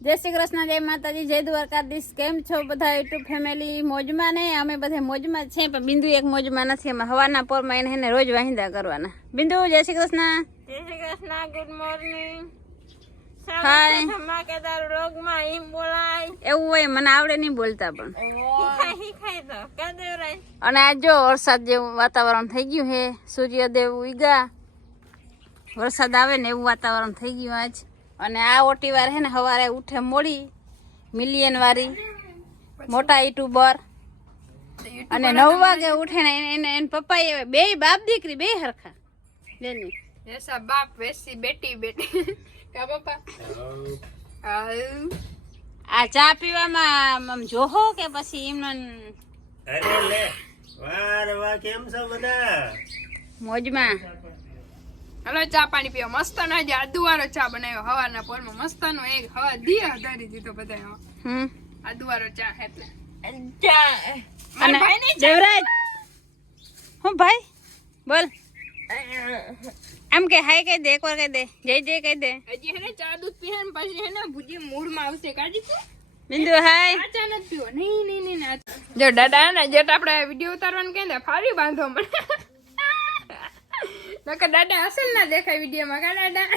जय श्री कृष्ण, जय माताजी, जय द्वारकाधीश। केम छो बधा यूट्यूब फैमिली? मोजमा ने अमे बधे मोजमा छे, पण बिंदु एक मोजमा नथी। अमे हवाना पोरमा એને રોજ વાહિંદા કરવાના। बिंदु जय श्री कृष्ण। जय श्री कृष्ण, गुड मॉर्निंग। हाय। ધમાકેદાર વ્લોગમાં એમ બોલાય એવું હોય, મને આવડે નહીં બોલતા પણ। ખાઈ તો કાદેવરાય અને આ જો વરસાદ જેવું વાતાવરણ થઈ ગયું છે, સૂર્યદેવ ઉગ્યા, વરસાદ આવે ને એવું વાતાવરણ થઈ ગયું આજ। અને આ ઓટી વાર હે ને સવારે ઉઠે મોડી, મિલિયન વાળી મોટા યુટ્યુબર, અને 9 વાગે ઉઠે ને એને પપ્પા એ બે બાપ દીકરી બે હરખા બેની ऐसा बाप वैसी बेटी बेटी क्या पापा આ ચા પીવામાં આમ જોહો કે પછી એમનો અરે લે વાહ વાહ કેમ છો બધા મોજમાં। હલો ચા પાણી પીવો મસ્ત નો આજે આદુવાળો ચા બનાવ્યો હવારના પોરમાં મસ્ત નો એક હવા દિયા હદારી દીધો બધા આદુવાળો ચા એટલે ચા અને દેવરાજ હું ભાઈ બોલ આમ કે હાય કહી દે, એકવાર કહી દે, જય જય કહી દે। હજી હે ને ચા દૂધ પીહે ને પછી હે ને ભુજી મૂળમાં આવશે કાઢી તો બિંદુ હાય। આ ચા નથી પીવો નહીં જો દાદા ને જેટ આપણે વિડિયો ઉતારવાનું કહે ને ફારી બાંધો મને નકર દાદા અસલ ના દેખાય વિડિયોમાં કા દાદા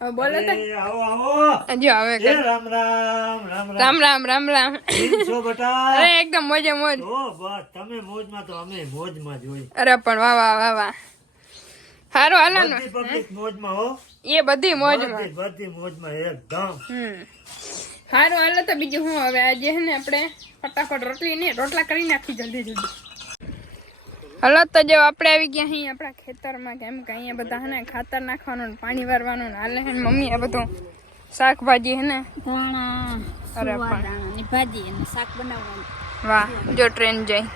હવે બોલો તો આવો આવો જો હવે એ રામ રામ રામ રામ રામ રામ રામ કેમ છો બેટા અરે એકદમ મોજે મોજ ઓ બસ તમે મોજમાં તો અમે મોજમાં જ હોય અરે પણ વાહ વાહ વાહ વાહ હારો હાલો ને બધી પબ્લિક મોજમાં હો એ બધી મોજમાં બધી મોજમાં એકદમ હારું હાલો તો બીજું હું હવે આજે હે ને આપણે ફટાફટ રોટલા કરી નાખી જલ્દી જલ્દી। હલો તો જો આપણે આવી ગયા અહીં આપણા ખેતરમાં, કેમ કે અહીંયા બધા હે ને ખાતર નાખવાનું પાણી વારવાનું ને હાલે હે મમ્મી આ બધું શાકભાજી હે ને ધાણા અરે દાણાની ભાજી અને શાક બનાવવાનું। વાહ જો ટ્રેન જાય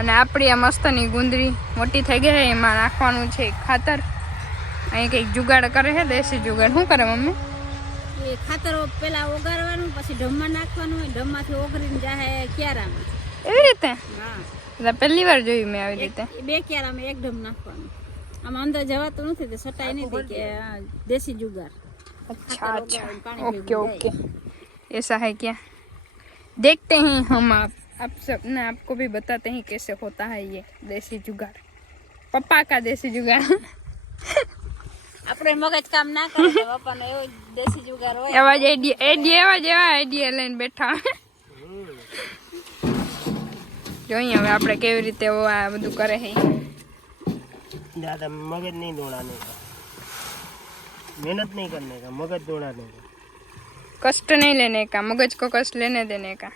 અને આપણી આ મસ્તની ગુંદરી મોટી થઈ ગઈ છે, એમાં નાખવાનું છે ખાતર। અહીં કંઈક જુગાડ કરે છે, દેશી જુગાડ। શું કરે મમ્મી? એ ખાતર પેલા ઓગાળવાનું, પછી ઢમમાં નાખવાનું હોય, ઢમમાંથી ઓગળીને જાહે ક્યારામાં। એવી રીતે? હા, એટલે પહેલી વાર જોયું મેં આવી રીતે। બે ક્યારામાં એક ઢમ નાખવાનું। આમાં અંદર જવાતું નથી, તે સટાઈ નથી કે આ દેશી જુગાર। अच्छा अच्छा ओके ओके ऐसा है क्या? देखते हैं हम आप सब ना आपको भी बताते हैं कैसे होता है ये देसी जुगाड़, पप्पा का देसी जुगाड़। આપણે મગજ કામ ના કરે તો પપ્પાનો એવો દેશી જુગાર હોય। એવા જ આઈડિયા લઈને બેઠા। જોઈએ હવે આપણે કેવી રીતે આ બધું કરે છે। ज्यादा मगज नहीं दौड़ाने का, मेहनत नहीं करने का, मगज दौड़ाने का, कष्ट नहीं लेने का, मगज को कष्ट लेने देने का।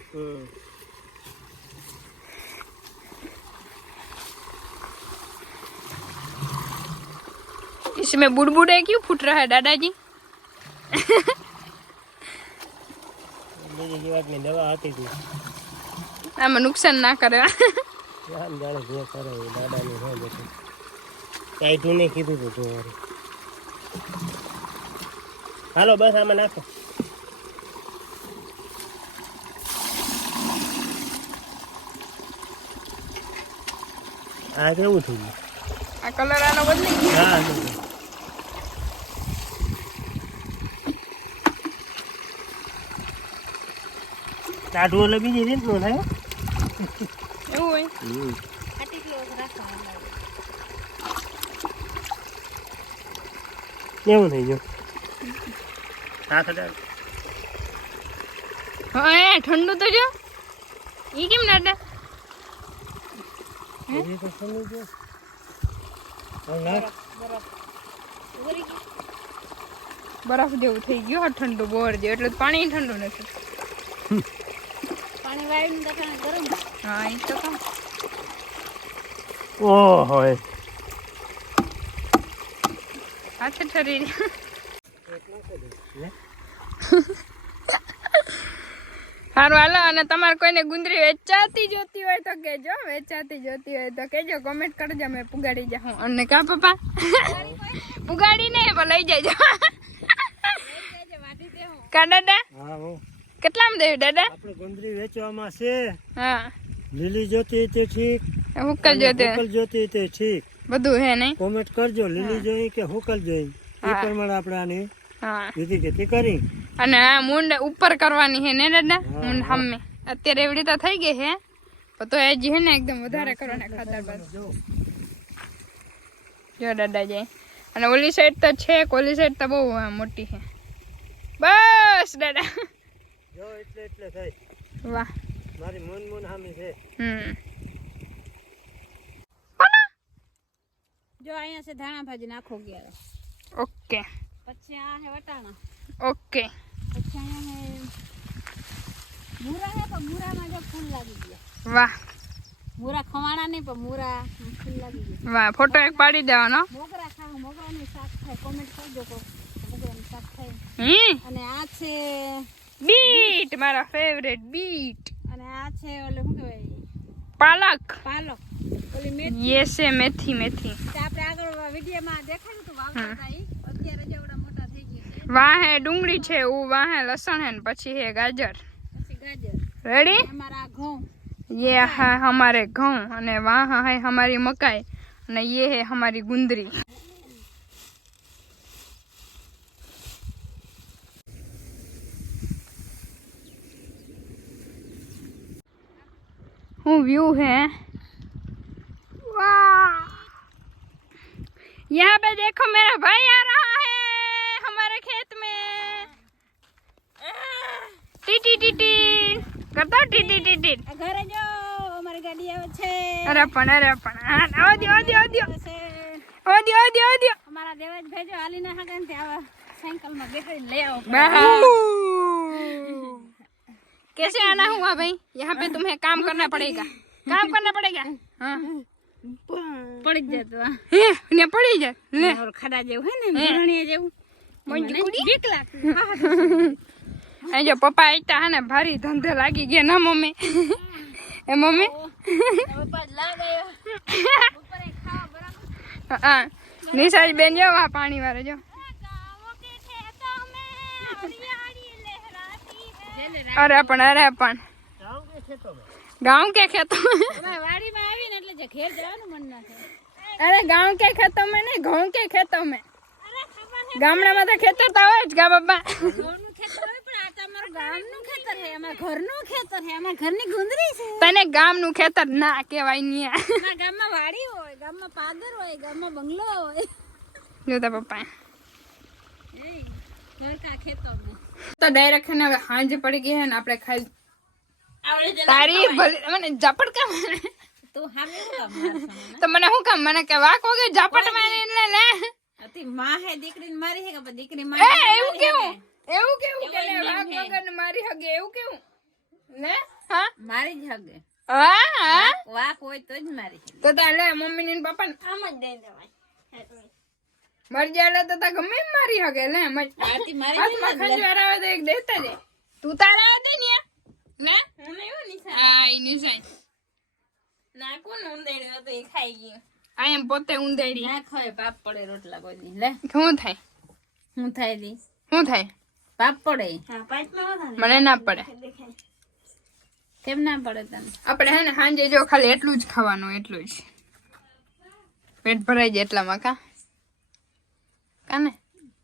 इसमें बुड़बुड़े क्यों फूट रहा है दादाजी? मेरी जीवात में दवा आती थी આમાં નુકસાન ના કરે। जान जाने जो करे दादा ने है बेटे कई तूने कीधું તો જોરે હાલો બસ આમાં નાખો। આ કેવું થયું? આ કલર આનો બદલી ગયો। હા ટાઢું એટલે બીજી રીતનું થાય। એવું હોય કેવું થઈ ગયું? હા ખડા હા એ ઠંડુ તો જો ઈ કેમ દાદા? એ તો સમજી ગયો હા બરફ જેવું થઈ ગયું આ ઠંડુ બોર જેવું, એટલે પાણી ઠંડુ નથી। પાણી વાળીને તો કાંઈ ગરમ। હા એ તો કામ ઓહો હાથે ઠરી સારું હાલો। અને તમારે કોઈને ગુંદરી વેચાતી જોતી હોય તો કેજો, વેચાતી જોતી હોય તો કેજો, કોમેન્ટ કરજો, મેં પુગાડી જાઉં। અને કા પપ્પા પુગાડી ને લઈ જજો કા દાદા? હા હો કેટલામાં દેવું દાદા? આપણે ગુંદરી વેચવામાં છે। હા લીલી જોતી તે ઠીક, હુકલ જોતે હુકલ જોતી તે ઠીક। બધું હે નહીં? કોમેન્ટ કરજો લીલી જોઈ કે હુકલ જોઈ, એ પ્રમાણે આપણે આની હા જેથી કરી અને આ મૂંડ ઉપર કરવાની હે ને દાદા મૂંડ હમે અત્યારે એવડી તો થઈ ગઈ હે પણ તો હજી હે ને એકદમ વધારે કરવાના ખાતર બસ જો દાદા જાય અને ઓલી સાઈડ તો છે ઓલી સાઈડ તો બહુ મોટી છે બસ દાદા જો એટલે થાય વાહ મારી મૂન હામી છે જો અહીંયા છે ધાણા ભાજી નાખો ગયા ઓકે પછી આ હે વટાણા ઓકે પછી અહીંયા હે મૂરા હે પણ મૂરામાં જો ફૂલ લાગી ગયા વાહ મૂરા ખવાણા નહીં પણ મૂરા ફૂલ લાગી ગયા વાહ ફોટો એક પાડી દેવાનો મોગરા ખાવ મોગરાનું શાક થાય કોમેન્ટ કરજો કો મોગરાનું શાક થાય અને આ છે બીટ મારા ફેવરેટ બીટ અને આ છે ઓલે શું કહેવાય પાલક પાલક ઓલી મેથી યે છે મેથી મેથી તે આપણે આગળ વિડીયોમાં દેખાડ્યું હતું વાવતા હતા ઈ અત્યારે જેવડા મોટા થઈ ગયા છે વાહે ડુંગળી છે વાહે લસણ હે ને પછી હે ગાજર પછી ગાજર રેડી અમારા ઘઉં ये है हमारे गेहूं અને वहाँ है हमारी मकाई અને ये है हमारी गुंदरी हूँ व्यू है वाह यहाँ पे देखो मेरा भाई आ रहा है हमारे खेत में टीटी टीटी करता टीटी टीटी ઘરે જો અમારી ગાડી આવે છે અરે પણ ઓદ્યો અમારા દેવાજભાઈ જો હાલી ના હગન તે આવા સાયકલ માં બેસાડીને લઈ આવો कैसे आना हुआ भाई यहाँ पे तुम्हें काम करना पड़ेगा हाँ પડી જ જતો ને પડી જાય લે ખાડા જેવું હે ને ભરણીયા જેવું મોંજી કુડી બીક લાગતી એ જો પપ્પા આઈતા હે ને ભારી ધંધે લાગી ગયા ના મમ્મી એ મમ્મી હા નિશાજ બેન જો આ પાણી વાળે જો અરે પણ गांव के खेतों में વાડીમાં આવીને એટલે જે ઘેર જવાનું મન ના થાય अरे गांव के खेतों में नहीं घઉં के खेतों में गामड़ा में तो खेतर तो હોય જ કા બાબા ઘરનું ખેતર હોય પણ આ તો અમારું ગામનું ખેતર છે અમારા ઘરનું ખેતર છે અમારા ઘરની ગુંદરી છે તને ગામનું ખેતર ના કહેવાય ની અમારા ગામમાં વાડી હોય ગામમાં પાદર હોય ગામમાં બંગલો હોય જોતા પપ્પા એ ઘર કા ખેતર में તો ડાયરેક્ટ ને હવે હાંજ પડી ગઈ હે ને આપણે ખાઈ આવડે જ તારી ભલી મને ઝપટ કામ તું હામે હું કામ માર સામે તો મને શું કામ મને કે વાક વગે ઝપટ મારી લે લે અતી માં હે દીકરીને મારી હે કે દીકરી એ મારી એવું કેવું કે લે વાક વગર ને મારી હગે એવું કેવું લે હા મારી જ હગે હા વાક હોય તો જ મારી હગે તો તા લે મમ્મી ને પપ્પા ને આમ જ દઈ દેવાય મરી જાય તો તા ગમે એમ મારી હગે લે આતી મારી હાથમાં ખંજવાર આવે તો એક દેતા દે તું તારા દે ને લે હું નહીં નિશા આ ઈ નિશાય ના કોણ ઉંદેડ્યો તો એ ખાઈ ગયો આ એમ પોતે ઊંધેડી ના ખાય પાપ પડે રોટલા કોઈ દી લે શું થાય હું થાય દી શું થાય પાપ પડે હા પાપમાં વધારે મને ના પડે કેમ ના પડે તને આપણે હે ને સાંજે જો ખાલી એટલું જ ખાવાનું એટલું જ પેટ ભરાઈ જાય એટલામાં કાને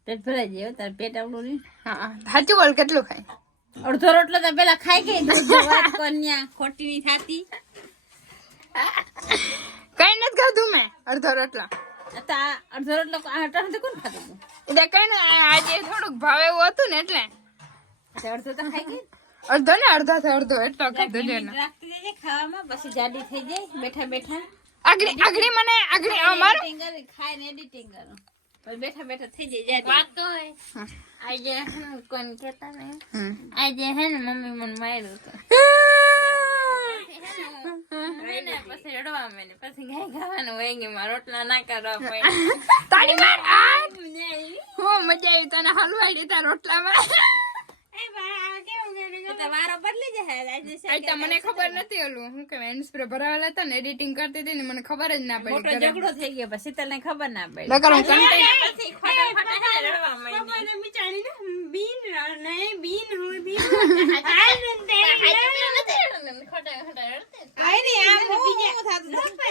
પેટ ભરાઈ જાય તાર પેટ આવડું નહીં હા સાચું બોલ કેટલું ખાય અડધો રોટલો તો પેલા ખાઈ ગઈ વાત કન્યા ખોટી ની થાતી કઈ નથી ખાધું મેં અડધો રોટલો અડધો રોટલો અટાણ કોણ ખાતું હતું એટલે કઈ ને આજે થોડુંક ભાવ એવું હતું ને એટલે અડધો તો ખાઈ ગઈ અડધો ને અડધો થી અડધો એટલો ખાધો છે ને રાખતી જજે ખાવામાં પછી જાડી થઈ જાય બેઠા બેઠા આગળી મને આગળી અમારું એડિટિંગ ખાઈને એડિટિંગ કરો પછી બેઠા બેઠા થઈ જાય જાડી વાત તો હોય આજે કોણ કહેતા ને આજે હે ને મમ્મી મને માર્યું તો પછી રડવા માંડે પછી ગાય ખાવાનું હોય ગયું મારા રોટલા ના કરવા પડે તાળી માર હું મજા આવી તને હલવાઈ દીધા રોટલામાં વારો બદલી જાય આઈતા મને ખબર નથી ઓલું હું કે હેન્ડ સ્પ્રે ભરાવેલા હતા ને એડિટિંગ કરતી હતી ને મને ખબર જ ના મોટો પડી ઝઘડો થઈ ગયો પછી તને ખબર ના પડી નકર હું કન્ટેન્ટ પછી ફટાફટ રડવા માંડી બિચારી ને બીન નહીં બીન હું બીન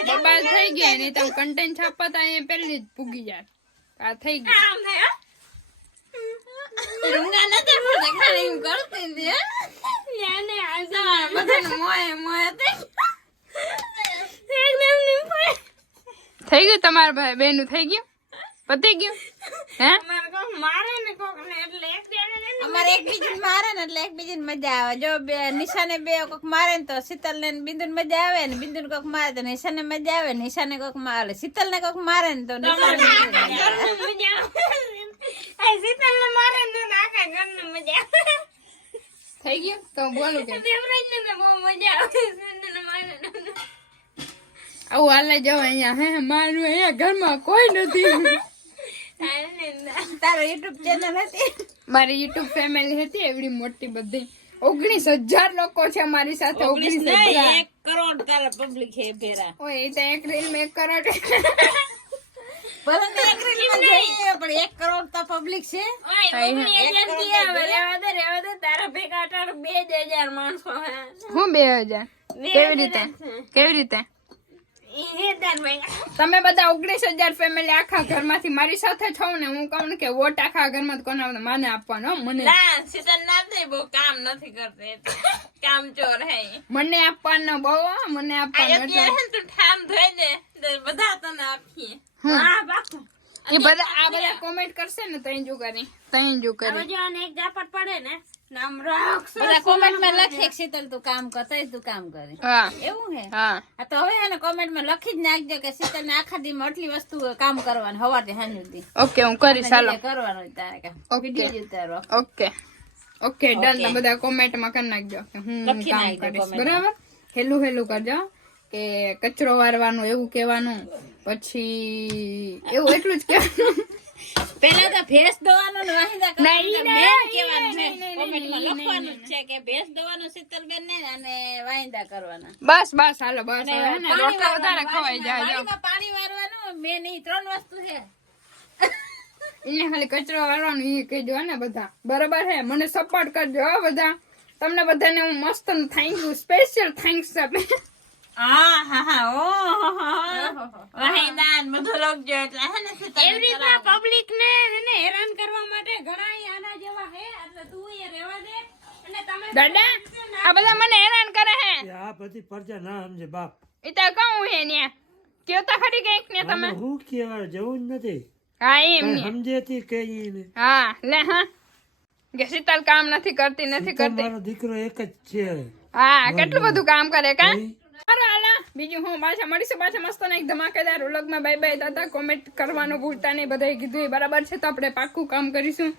બબાલ થઈ ગયા નહીં તો કન્ટેન્ટ છાપતા અહીંયા પહેલી જ પૂગી જાય આ થઈ ગયું કરી દે બધાને મોએ મોએ થઈ ગયું તમારા ભાઈ બેનું થઈ ગયું પતી ગયું હે અમારે એકબીજાને મારે ને એટલે એકબીજાને મજા આવે જો બે નિશાને બે કોક મારે ને તો શીતલ ને બિંદુ ને મજા આવે ને બિંદુ ને કોક મારે તો નિશાને મજા આવે નિશાને કોક મારે શીતલ ને કોક મારે ને તો નિશાને થઈ ગયું તો બોલું કે આવું હાલે જાવ અહીંયા હે મારું અહીંયા ઘરમાં કોઈ નથી તારો યુટ્યુબ ચેનલ હતી મારી યુટ્યુબ ફેમિલી હતી એવડી મોટી બધી 19,000 લોકો છે મારી સાથે 19,000 1 કરોડ તારા પબ્લિક હે ભેરા ઓય એ તો એક રીલ માં 1 કરોડ ભલે ને એક રીલ માં જોઈએ પણ 1 કરોડ તો પબ્લિક છે તારા ભેગા 2000 માણસો હું 2000 કેવી રીતે તમે બધા 19,000 ફેમિલી આખા ઘરમાંથી મારી સાથે છો ને હું કહું ને કે વોટ આખા ઘરમાં કોને માને આપવાનો મને મને આપવાનો બહુ મને આપવાનો એ બધા આ બધા કોમેન્ટ કરશે ને તઈ જો કરી બધા કોમેન્ટ માં લખે શીતલ તું કામ કરતા તું કામ કરે હા એવું હે હા આ તો હવે એને કોમેન્ટ માં લખી જ નાખજો કે શીતલ ને આખા દી માં આટલી વસ્તુ કામ કરવાનું હવારથી સાંજ સુધી ઓકે હું કરીશ ચાલો કરવાનું તારે કામ Okay. વિડીયો ઉતારવા ઓકે ડન તો બધા કોમેન્ટ માં કરી નાખજો કે હું લખી કામ નાખજો કરીશ comment બરાબર હેલું કરજો કે કચરો વારવાનું એવું કહેવાનું પછી એવું એટલું જ કહેવાનું પેલા તો ભેંસ દોવાનું ને વાહિંદા નહીં, મેન નહીં, કહેવાનું છે નહીં, કોમેન્ટમાં નહીં, લખવાનું જ છે કે ભેંસ દોવાનું શીતલબેન ને અને વાહિંદા કરવાના બસ હાલો બસ અને હવે હે ને પાણી રોટલા વધારે વારવાનું, ખવાઈ જાય જો વાડીમાં પાણી વારવાનું મેન ઈ 3 વસ્તુ છે એને ખાલી કચરો વાળવાનું એ કહેજો ને બધા બરાબર હે મને સપોર્ટ કરજો હો બધા તમને બધાને હું મસ્ત થેન્ક યુ સ્પેશિયલ થેન્ક્સ આપે પબ્લિક ને હેરાન કરવા માટે ઘણા આના જેવા હે એટલે તું એ રહેવા દે અને તમે દાદા આ બધા મને હેરાન કરે હે આ બધી પરજા ના સમજે બાપ એ તો કહું હે ને કયો તો ખરી કઈક ને તમે હું કેવા જવું જ નથી હા એમ ને સમજેતી કઈ ને હા લે હા કે શીતલ કામ નથી કરતી મારો દીકરો એક જ છે હા કેટલું બધું કામ કરે કા સારું હાલા બીજું હું પાછા મળીશું મસ્ત ને એક ધમાકેદાર વ્લોગમાં બાય બાય દાદા કોમેન્ટ કરવાનું ભૂલતા નહીં બધાએ કીધું એ બરાબર છે તો આપણે પાક્કું કામ કરીશું